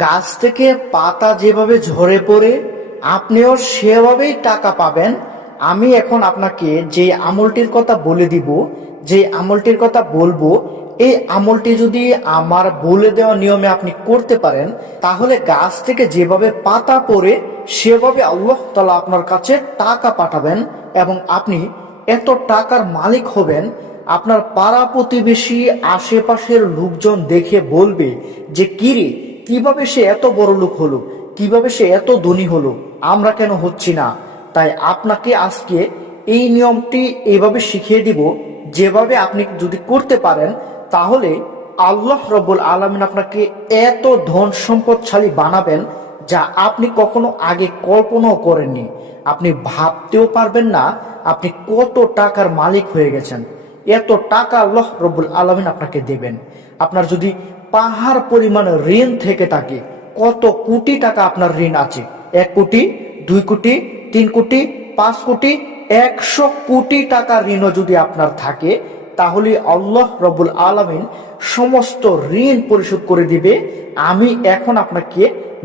গাছ থেকে পাতা যেভাবে ঝরে পড়ে আপনিও সেভাবেই টাকা পাবেন। আমি এখন আপনাকে যে আমলটির কথা বলে দিব, যে আমলটির কথা বলবো, এই আমলটি যদি আমার বলে দেওয়া নিয়মে আপনি করতে পারেন, তাহলে গাছ থেকে যেভাবে পাতা পড়ে সেভাবে আল্লাহ তাআলা আপনার কাছে টাকা পাঠাবেন এবং আপনি এত টাকার মালিক হবেন, আপনার পাড়া প্রতিবেশী আশেপাশের লোকজন দেখে বলবে যে কিরে, কিভাবে সে এত বড় লোক হলো, কিভাবে সে এত ধনী হলো, আমরা কেন হচ্ছি না। তাই আপনাকে আজকে এই নিয়মটি এইভাবে শিখিয়ে দিব, যেভাবে আপনি যদি করতে পারেন তাহলে আল্লাহ রব্বুল আলামিন আপনাকে এত ধন সম্পদশালী বানাবেন যা আপনি কখনো আগে কল্পনাও করেননি। আপনি ভাবতেও পারবেন না আপনি কত টাকার মালিক হয়ে গেছেন। এত টাকা আল্লাহ রব্বুল আলামিন আপনাকে দেবেন। আপনার যদি পাহাড় পরিমাণ ঋণ থেকে থাকে, কত কোটি টাকা আপনার ঋণ আছে, 1 কোটি, 2 কোটি, 3 কোটি, 5 কোটি, 100 কোটি টাকা ঋণও যদি আপনার থাকে, তাহলে আল্লাহ রব্বুল আলামিন সমস্ত ঋণ পরিশোধ করে দিবে। আমি এখন আপনাকে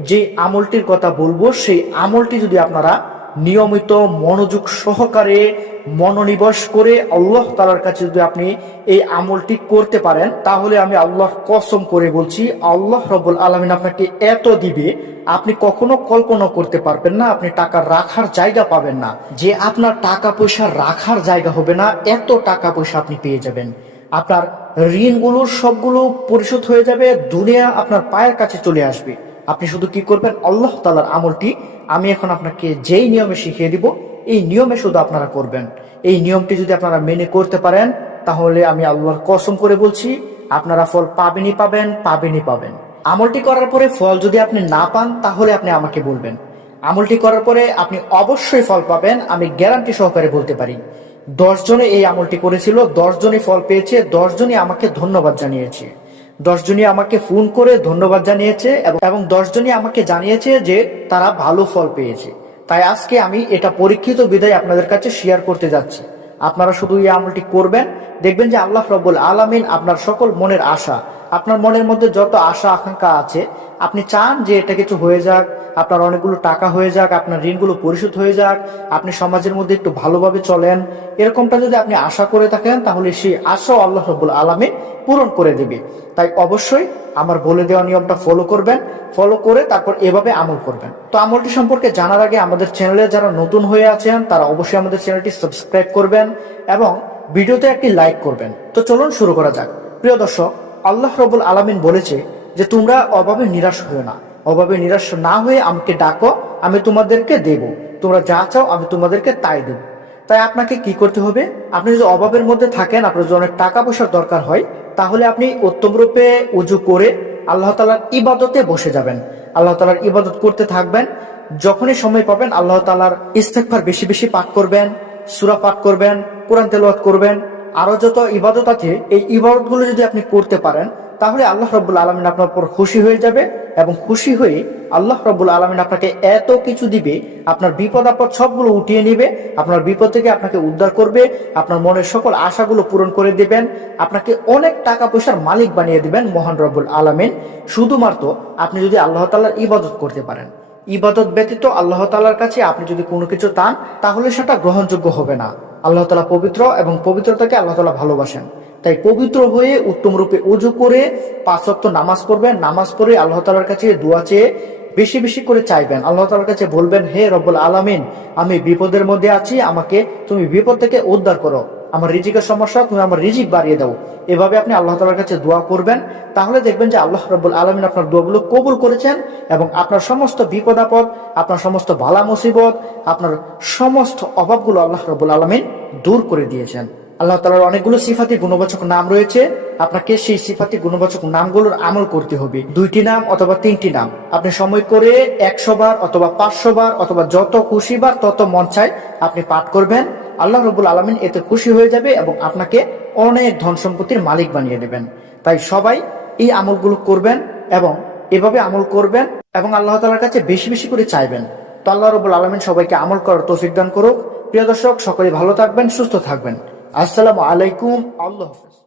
যে আমলটির কথা বলবো, সেই আমলটি যদি আপনারা নিয়মিত মনোযোগ সহকারে মনোনিবেশ করে আল্লাহ তাআলার কাছে যদি আপনি এই আমলটি করতে পারেন, তাহলে আমি আল্লাহর কসম করে বলছি, আল্লাহ রব্বুল আলামিন আপনাকে এত দিবে আপনি কখনো কল্পনা করতে পারবেন না। আপনি টাকা রাখার জায়গা পাবেন না, যে আপনার টাকা পয়সা রাখার জায়গা হবে না, এত টাকা পয়সা আপনি পেয়ে যাবেন। আপনার ঋণগুলো সবগুলো পরিশোধ হয়ে যাবে, দুনিয়া আপনার পায়ের কাছে চলে আসবে। আপনি শুধু কি করবেন, আল্লাহ তাআলার আমলটি আমি এখন আপনাকে যেই নিয়মে শিখিয়ে দিব, এই নিয়মে শুধু আপনারা করবেন। এই নিয়মটি যদি আপনারা মেনে করতে পারেন, তাহলে আমি আল্লাহর কসম করে বলছি আপনারা ফল পাবেনই পাবেন, পাবেনই পাবেন। আমলটি করার পরে ফল যদি আপনি না পান, তাহলে আপনি আমাকে বলবেন। আমলটি করার পরে আপনি অবশ্যই ফল পাবেন, আমি গ্যারান্টি সহকারে বলতে পারি। 10 জনে এই আমলটি করেছিল, 10 জনই ফল পেয়েছে, 10 জনই আমাকে ধন্যবাদ জানিয়েছে। 10 জনই আমাকে ফোন করে ধন্যবাদ জানিয়েছে এবং 10 জনই আমাকে জানিয়েছে যে তারা ভালো ফল পেয়েছে। তাই আজকে আমি এটা পরীক্ষিত বিধায় আপনাদের কাছে শেয়ার করতে যাচ্ছি। আপনারা শুধু এই আমলটি করবেন, দেখবেন যে আল্লাহ রাব্বুল আলামিন আপনার সকল মনের আশা, আপনার মনের মধ্যে যত আশা আকাঙ্ক্ষা আছে, আপনি চান যে এটা কিছু হয়ে যাক, আপনার অনেকগুলো টাকা হয়ে যাক, আপনার ঋণগুলো পরিশোধ হয়ে যাক, আপনি সমাজের মধ্যে একটু ভালোভাবে চলেন, এরকমটা যদি আপনি আশা করে থাকেন, তাহলে সেই আশাও আল্লাহ রাব্বুল আলামিন পূরণ করে দেবে। তাই অবশ্যই আমার বলে দেওয়া নিয়মটা ফলো করবেন, ফলো করে তারপর এভাবে আমল করবেন। তো আমলটি সম্পর্কে জানার আগে আমাদের চ্যানেলে যারা নতুন হয়ে আছেন তারা অবশ্যই আমাদের চ্যানেলটি সাবস্ক্রাইব করবেন এবং ভিডিওতে একটি লাইক করবেন। তো চলুন শুরু করা যাক। প্রিয় দর্শক, আল্লাহ রাব্বুল আলামিন বলেছে যে তোমরা অভাবে নিরাশ হও না, অভাবে নিরাশ না হয়ে আমাকে ডাকো, আমি তোমাদেরকে দেব, তোমরা যা চাও আমি তোমাদেরকে তাই দেব। তাই আপনাকে কি করতে হবে, আপনি যদি অভাবের মধ্যে থাকেন, আপনার যদি অনেক টাকা পয়সার দরকার হয়, তাহলে আপনি উত্তম রূপে উজু করে আল্লাহ তাআলার ইবাদতে বসে যাবেন, আল্লাহ তাআলার ইবাদত করতে থাকবেন। যখনই সময় পাবেন আল্লাহ তাআলার ইস্তেগফার বেশি বেশি পাঠ করবেন, সূরা পাঠ করবেন, কোরআন তেলাওয়াত করবেন, আরো যত ইবাদত আছে এই ইবাদতগুলো যদি আপনি করতে পারেন, তাহলে আল্লাহ রাব্বুল আলামিন আপনার উপর খুশি হয়ে যাবে এবং খুশি হয়ে আল্লাহ রাব্বুল আলামিন আপনাকে এত কিছু দিবে, আপনার বিপদ আপদ সবগুলো উঠিয়ে নিবে, আপনার বিপদ থেকে আপনাকে উদ্ধার করবে, আপনার মনের সকল আশাগুলো পূরণ করে দিবেন, আপনাকে অনেক টাকা পয়সার মালিক বানিয়ে দিবেন মহান রাব্বুল আলামিন, শুধুমাত্র আপনি যদি আল্লাহ তাআলার ইবাদত করতে পারেন। ইবাদত ব্যতীত আল্লাহ তাআলার কাছে আপনি যদি কোনো কিছু চান, তাহলে সেটা গ্রহণযোগ্য হবে না। আল্লাহ তাআলা পবিত্র এবং পবিত্রতাকে আল্লাহ তাআলা ভালোবাসেন। তাই পবিত্র হয়ে উত্তম রূপে ওযু করে 5 ওয়াক্ত নামাজ পড়বেন, নামাজ পড়ে আল্লাহ তাআলার কাছে দোয়া চেয়ে বেশি বেশি করে চাইবেন, আল্লাহ তাআলার কাছে বলবেন, হে রব্বুল আলামিন, আমি বিপদের মধ্যে আছি, আমাকে তুমি বিপদ থেকে উদ্ধার করো, আমার রিজিকের সমস্যা, তুমি আমার রিজিক বাড়িয়ে দাও। এভাবে আপনি আল্লাহ তাআলার কাছে দোয়া করবেন, তাহলে দেখবেন যে আল্লাহ রাব্বুল আলামিন আপনার দোয়াগুলো কবুল করেছেন এবং আপনার সমস্ত বিপদ আপদ, আপনার সমস্ত বালা মুসিবত, আপনার সমস্ত অভাবগুলো আল্লাহ রাব্বুল আলামিন দূর করে দিয়েছেন। আল্লাহ তাআলার অনেকগুলো সিফাতি গুণবাচক নাম রয়েছে, আপনাকে সেই সিফাতি গুণবাচক নামগুলোর আমল করতে হবে। 2টি নাম অথবা 3টি নাম আপনি সময় করে 100 বার অথবা 500 বার অথবা যত খুশি বার তত মন চায় আপনি পাঠ করবেন। আল্লাহ রাব্বুল আলামিন এতে খুশি হয়ে যাবে এবং আপনাকে অনেক ধন সম্পত্তির মালিক বানিয়ে দেবেন। তাই সবাই এই আমলগুলো করবেন এবং এভাবে আমল করবেন এবং আল্লাহ তাআলার কাছে বেশি বেশি করে চাইবেন। তো আল্লাহ রাব্বুল আলামিন সবাইকে আমল করার তৌফিক দান করুক। প্রিয় দর্শক, সকলে ভালো থাকবেন, সুস্থ থাকবেন। আসসালামু আলাইকুম, আল্লাহ হাফেজ।